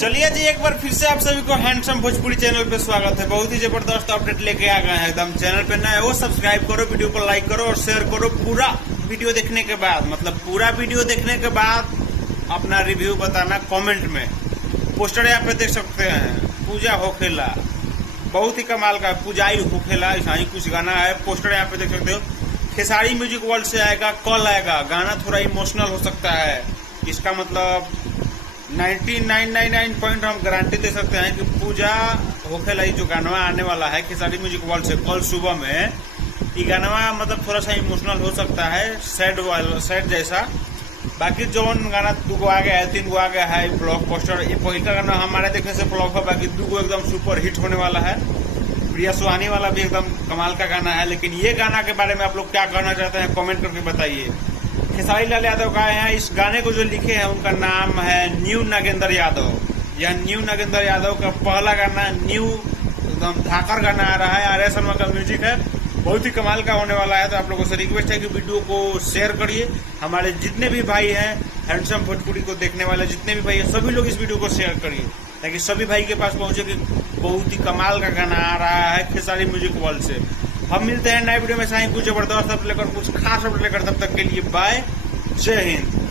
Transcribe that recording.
चलिए जी, एक बार फिर से आप सभी को हैंडसम भोजपुरी चैनल पे स्वागत है। बहुत ही जबरदस्त अपडेट लेके आ गए हैं एकदम। चैनल पे नए हो सब्सक्राइब करो, वीडियो को लाइक करो और शेयर करो। पूरा वीडियो देखने के बाद, मतलब पूरा वीडियो देखने के बाद अपना रिव्यू बताना कमेंट में। पोस्टर यहाँ पे देख सकते हैं, पूजा होखेला, बहुत ही कमाल का पूजाई होखेला, ऐसा ही कुछ गाना है। पोस्टर यहाँ पे देख सकते हो, खेसारी म्यूजिक वर्ल्ड से आएगा, कल आएगा। गाना थोड़ा इमोशनल हो सकता है, इसका मतलब 99.99 पॉइंट हम गारंटी दे सकते हैं कि पूजा होखेला जो गाना आने वाला है खेसारी म्यूजिक वर्ल्ड से कल सुबह में, ये गाना मतलब थोड़ा सा इमोशनल हो सकता है, सैड जैसा। बाकी जो गाना 2 गो आ गया है, 3 गो आ गया है ब्लॉक पोस्टर। ये पहले का गाना हमारे देखने से फ्लॉप है, बाकी 2 गो एकदम सुपर हिट होने वाला है। प्रिया सुहानी वाला भी एकदम कमाल का गाना है। लेकिन ये गाना के बारे में आप लोग क्या कहना चाहते हैं कमेंट करके बताइए। खेसारी लाल यादव का है, इस गाने को जो लिखे हैं उनका नाम है न्यू नागेंद्र यादव। यह न्यू नागेंद्र यादव का पहला गाना, न्यू एकदम धाकर गाना आ रहा है। आर्या शर्मा का म्यूजिक है, बहुत ही कमाल का होने वाला है। तो आप लोगों से रिक्वेस्ट है कि वीडियो को शेयर करिए। हमारे जितने भी भाई हैं हैंडसम भोजपुरी को देखने वाले जितने भी भाई हैं, सभी लोग इस वीडियो को शेयर करिए ताकि सभी भाई के पास पहुंचे कि बहुत ही कमाल का गाना आ रहा है खेसारी म्यूजिक वर्ल्ड से। हम मिलते हैं नए वीडियो में, कुछ जबरदस्त अपडेट लेकर, कुछ खास अपडेट लेकर। तब तक के लिए बाय, जय हिंद।